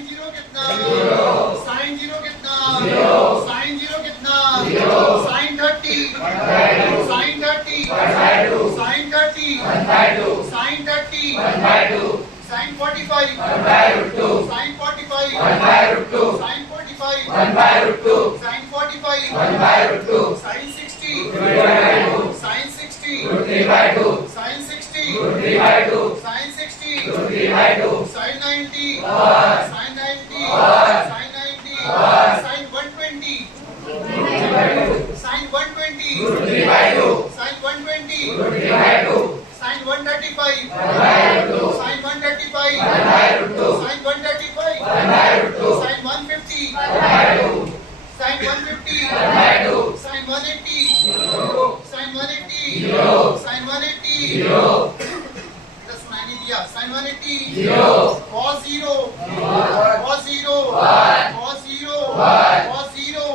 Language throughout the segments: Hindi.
साइन जीरो कितना, जीरो, साइन जीरो कितना, जीरो, साइन जीरो कितना, zero, sine 30, 1/2, sine 30, 1/2, sine 30, 1/2, sine 30, 1/2, sine 45, 1/2, sine 45, 1/2, sine 45, 1/2, sine 45, 1/2, sine 60, 3/2, sine 60, 3/2, sine 60, 3/2, sine 60, 3/2, sine 90, sine 90, sine 90, sine 120, sine 120, 3/2, sine 120, 3/2, sine 135, 1/2, sine 135, 1/2, sine 135, 1/2, sine 150, 1/2, sine 150, 1/2, sine 180, sine 180, sine 180, 0, सुनाई नहीं दिया, sine 180, 0, cos 0, cos 0, cos 0, cos 0,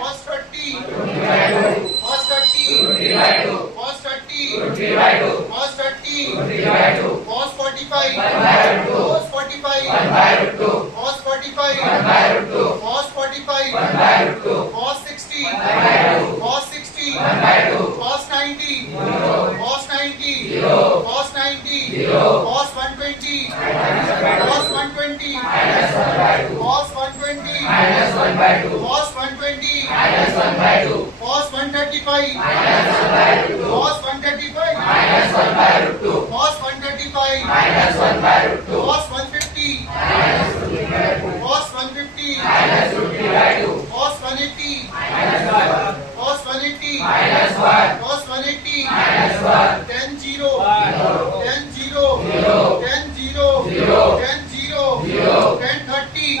cos 30, cos 30, 3/2, cos 30, 3/2, cos 30, 3/2, cos 45, 1/2, cos 45, 1/2, cos 45, 1/2, cos 45, 1/2, cos 60, 1/2, cos 60, 1/2, cos 90, cos 90, cos 90, cos 120, cos 120, cos 120, -1/2, cos 120, -1/2, cos 135, cos 135, -1/2, cos 135, -1/2, cos 150, cos 150, -2/2, cos 180, cos 180, -1, cos 180, -1, 10 0, 10 0, 10 0, 10 0, 10 30,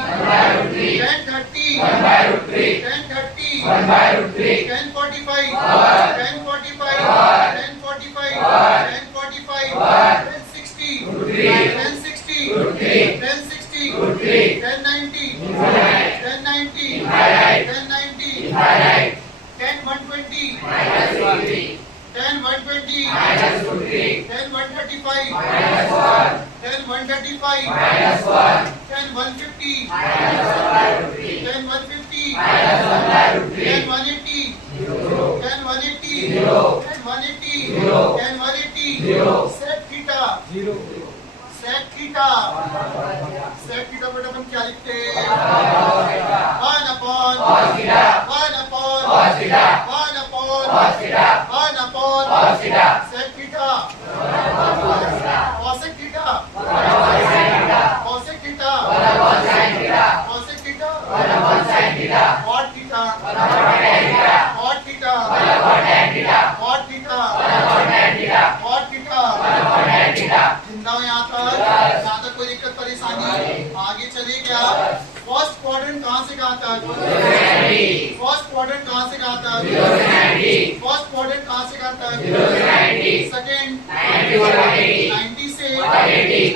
10 30, 1/3, 10 30, 1/3, 10 45, 10 45, 10 45, 10 45, 10 60, 10 60, 10 60, 10 90, 10 90, 10 90, 10 120, 10 120, 10 135, 10 135, 10 150, 10 150, 10 180, 10 180, 10 180, 10 180, sec theta, sec theta, sec theta बेटा अपन क्या लिखते हैं? 1 upon, 1 upon, 1 upon, 1 upon, sec theta, cosec theta, cosec theta, cosec theta, cot theta, cot theta, cot theta, cot theta, जिंदा हो यहाँ तक कोई दिक्कत परेशानी? आगे चले क्या? फर्स्ट क्वाड्रेंट कहाँ से कहाँ तक? फर्स्ट क्वाड्रेंट कहाँ से कहाँ तक? फर्स्ट क्वाड्रेंट कहाँ से कहाँ तक? सेकेंड 90 से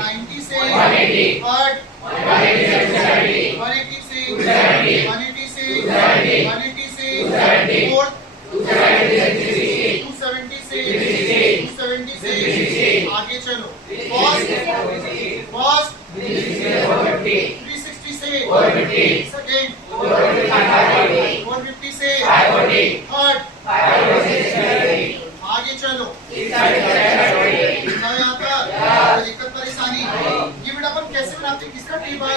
90 से थर्ड 180 से 180 से 180 से फोर्थ 270 से 270 से आगे चलो। फर्स्ट 360 से सेकेंड 450 से थर्ड आगे चलो। यहाँ पर दिक्कत परेशानी? ये बेटा अपन कैसे बनाते हैं? किसका टेबल?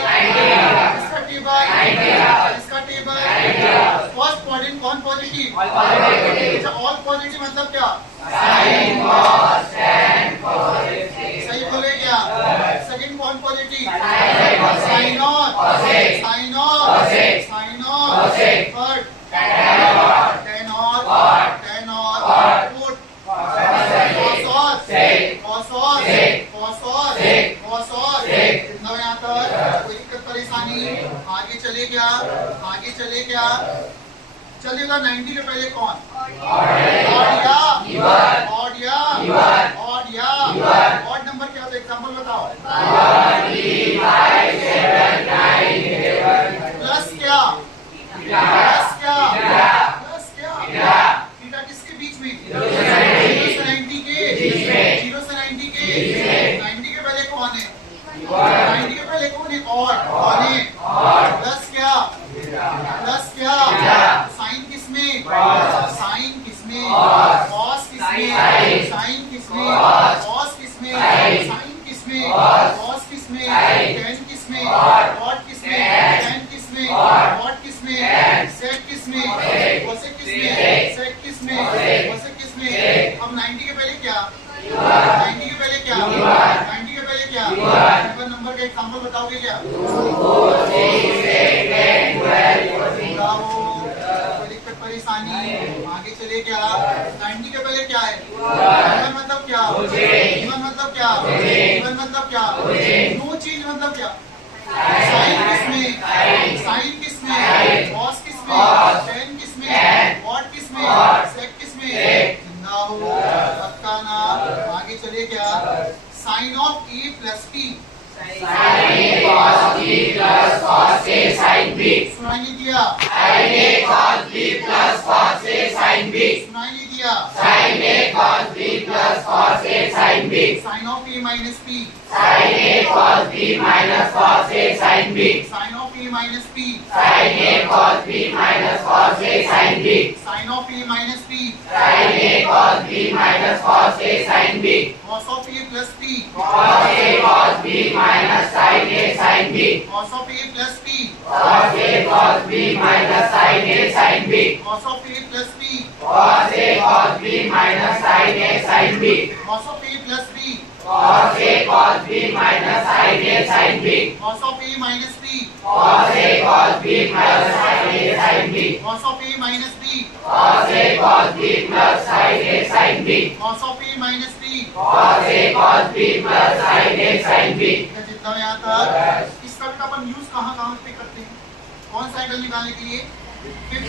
किसका टेबल? किसका टेबल? फर्स्ट क्वाड्रेंट कौन पॉजिटिव? अच्छा ऑल पॉजिटिव मतलब क्या? सही बोले क्या? सेकंड कौन positive? Sine on, sine on, sine on, third 10 और 4 कॉस कितना यहाँ तक? कोई दिक्कत परेशानी? आगे चले क्या? आगे चले क्या? चलेगा 90 के पहले कौन? ऑड नंबर क्या होता है? एग्जाम्पल बताओ। प्लस क्या? प्लस क्या? प्लस क्या? थीटा किसके बीच में? 0 से 90 के 0 से 90 के 90 के पहले कौन है? 90 के पहले कौन है? होने प्लस क्या साइन किसमें साइन किसमें कॉस किसमें साइन किसमें कॉस किसमें साइन किसमें कॉस किसमें टेन किसमें कॉट किसमें टेन किसमें कॉट किसमें सेक किसमें कोसेक किसमें सेक किसमें कोसेक किसमें। अब 90 के पहले क्या 90 के पहले क्या 90 के पहले क्या नंबर का एग्जांपल बताओगे क्या बताओ कोई दिक्कत परेशानी आगे चले क्या 90 के पहले क्या है इवन मतलब क्या इवन मतलब क्या इवन मतलब क्या नो चीज मतलब क्या साइन किसमें कॉस किसमें टेन किसमें कॉट किसमें सेक किसमें जिंदा हो पक्का ना। आगे चले क्या sine of A plus B सुनाई नहीं दिया सुनाई नहीं दिया sine of A minus P sine of A minus P sine of A minus P cos of A plus P cos of A plus P cos of A plus P cos of A plus B cos of A minus B cos of A minus B cos of A minus B जितना यहाँ तक इसका भी अपन यूज कहाँ पे करते हैं कौन सा एंगल निकालने के लिए 50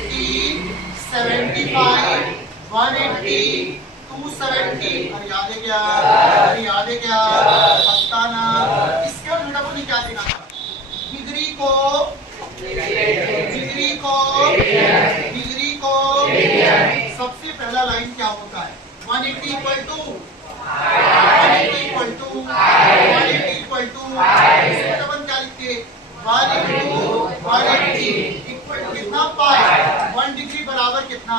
75 180 270 अरे याद है क्या पता ना इसके और बेटा को क्या देना था डिग्री को सबसे पहला लाइन क्या होता है 180 इक्वल टू 180 इक्वल टू अपन क्या लिखते 180 इक्वल टू कितना पाई 1 डिग्री बराबर कितना